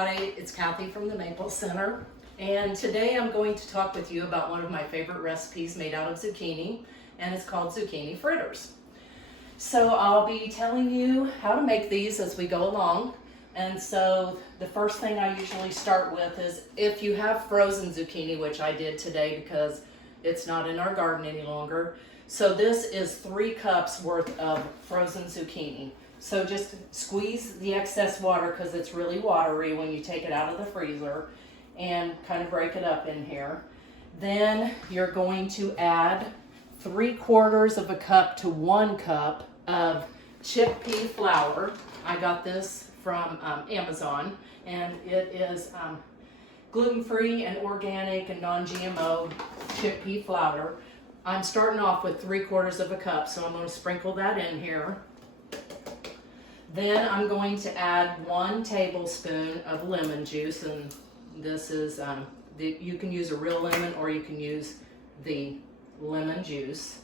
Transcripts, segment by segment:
everybody, it's Kathy from the Maple Center, and today I'm going to talk with you about one of my favorite recipes made out of zucchini, and it's called Zucchini Fritters. So I'll be telling you how to make these as we go along. And so the first thing I usually start with is if you have frozen zucchini, which I did today because it's not in our garden any longer. So this is 3 cups worth of frozen zucchini. So just squeeze the excess water because it's really watery when you take it out of the freezer, and kind of break it up in here. Then you're going to add 3/4 of a cup to 1 cup of chickpea flour. I got this from Amazon, and it is gluten-free and organic and non-GMO chickpea flour. I'm starting off with 3/4 of a cup, so I'm going to sprinkle that in here. Then I'm going to add 1 tablespoon of lemon juice, and this is, you can use a real lemon or you can use the lemon juice.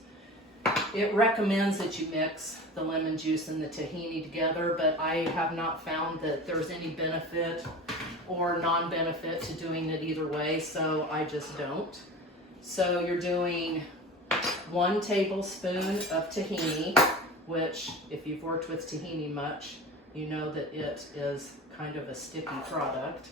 It recommends that you mix the lemon juice and the tahini together, but I have not found that there's any benefit or non-benefit to doing it either way, so I just don't. So you're doing 1 tablespoon of tahini, which if you've worked with tahini much, you know that it is kind of a sticky product.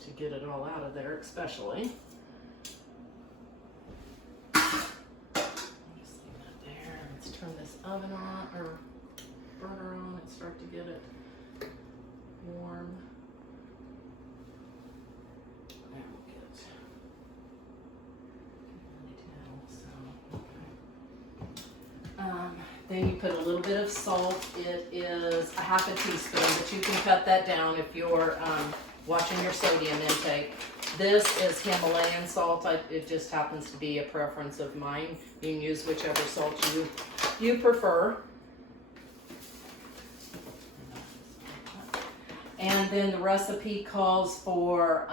To get it all out of there, especially. Just leave that there. Let's turn this oven on, or burner on, and start to get it warm. Then you put a little bit of salt. It is a 1/2 teaspoon, but you can cut that down if you're watching your sodium intake. This is Himalayan salt. It just happens to be a preference of mine. You can use whichever salt you prefer. And then the recipe calls for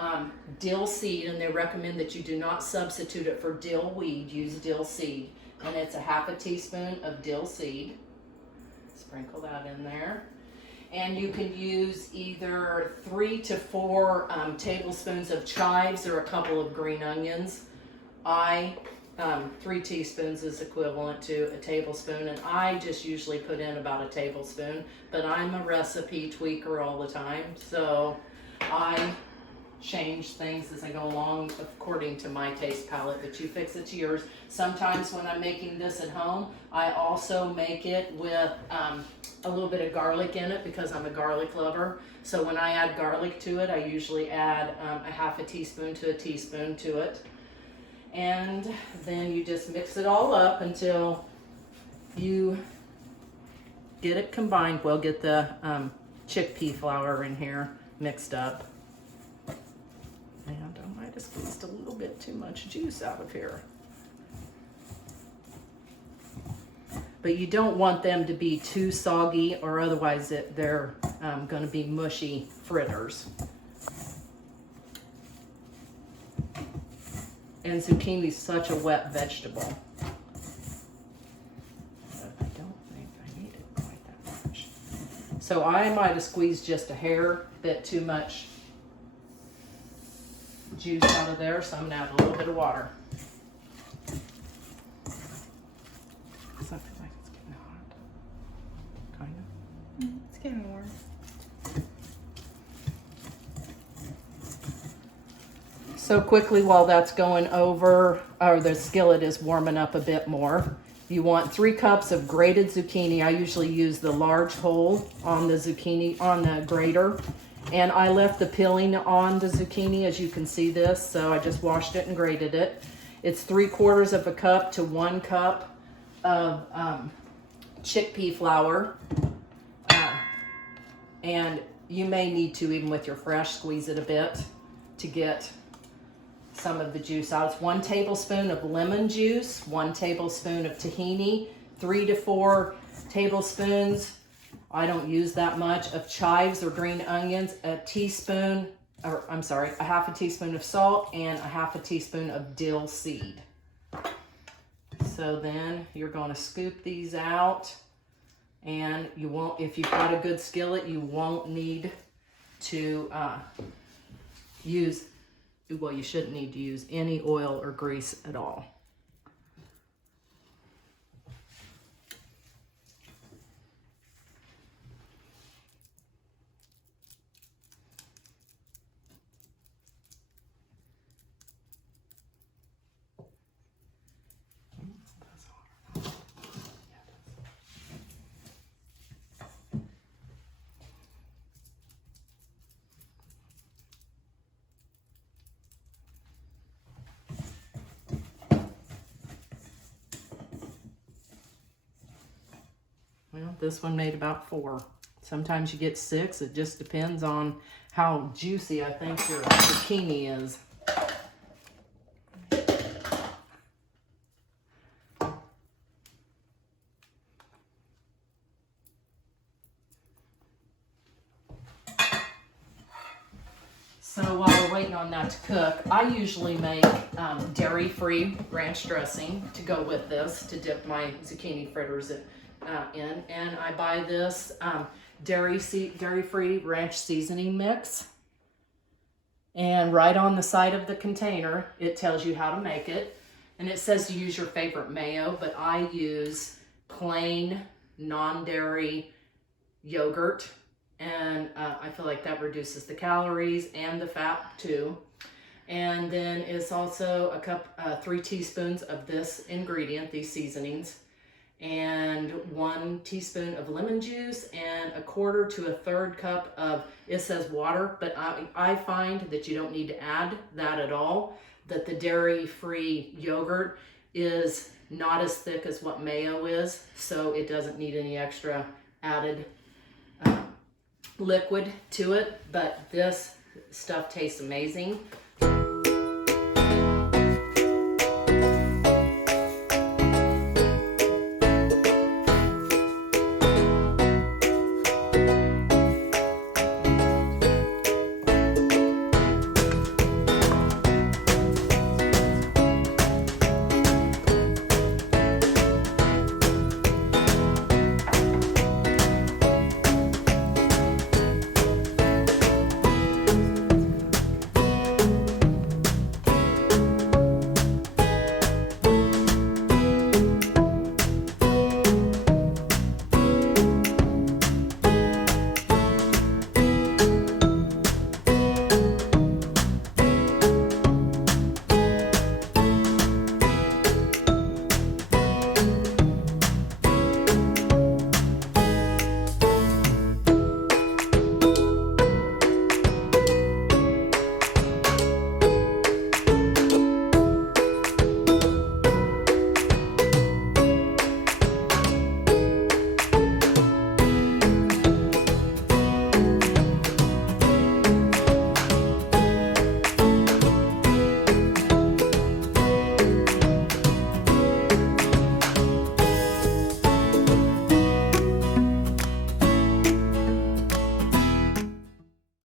dill seed, and they recommend that you do not substitute it for dill weed. Use dill seed. And it's a 1/2 teaspoon of dill seed. Sprinkle that in there. And you can use either 3 to 4 tablespoons of chives or a couple of green onions. 3 teaspoons is equivalent to a tablespoon, and I just usually put in about a tablespoon, but I'm a recipe tweaker all the time, so I change things as I go along according to my taste palette, but you fix it to yours. Sometimes when I'm making this at home, I also make it with a little bit of garlic in it because I'm a garlic lover. So when I add garlic to it, I usually add a 1/2 teaspoon to a teaspoon to it. And then you just mix it all up until you get it combined. Well, get the chickpea flour in here mixed up. And I might have squeezed a little bit too much juice out of here. But you don't want them to be too soggy, or otherwise they're going to be mushy fritters. And zucchini is such a wet vegetable. But I don't think I need it quite that much. So I might have squeezed just a hair bit too much juice out of there, so I'm gonna add a little bit of water. Something like it's getting hot. Kind of. It's getting warm. So quickly while that's going over, or the skillet is warming up a bit more, you want 3 cups of grated zucchini. I usually use the large hole on the zucchini, on the grater. And I left the peeling on the zucchini, as you can see this, so I just washed it and grated it. It's 3/4 of a cup to 1 cup of chickpea flour. And you may need to, even with your fresh, squeeze it a bit to get some of the juice out. It's 1 tablespoon of lemon juice, 1 tablespoon of tahini, 3 to 4 tablespoons, I don't use that much, of chives or green onions, a 1/2 teaspoon of salt, and a 1/2 teaspoon of dill seed. So then you're going to scoop these out, and you won't, if you've got a good skillet, you won't need to use, well, you shouldn't need to use any oil or grease at all. Well, this one made about 4. Sometimes you get 6. It just depends on how juicy I think your zucchini is. So while we're waiting on that to cook, I usually make dairy-free ranch dressing to go with this, to dip my zucchini fritters in. And I buy this dairy-free ranch seasoning mix. And right on the side of the container, it tells you how to make it. And it says to use your favorite mayo, but I use plain, non-dairy yogurt. And I feel like that reduces the calories and the fat too. And then it's also 3 teaspoons of this ingredient, these seasonings, and 1 teaspoon of lemon juice, and 1/4 to 1/3 cup of, it says water, but I find that you don't need to add that at all, that the dairy-free yogurt is not as thick as what mayo is, so it doesn't need any extra added liquid to it. But this stuff tastes amazing.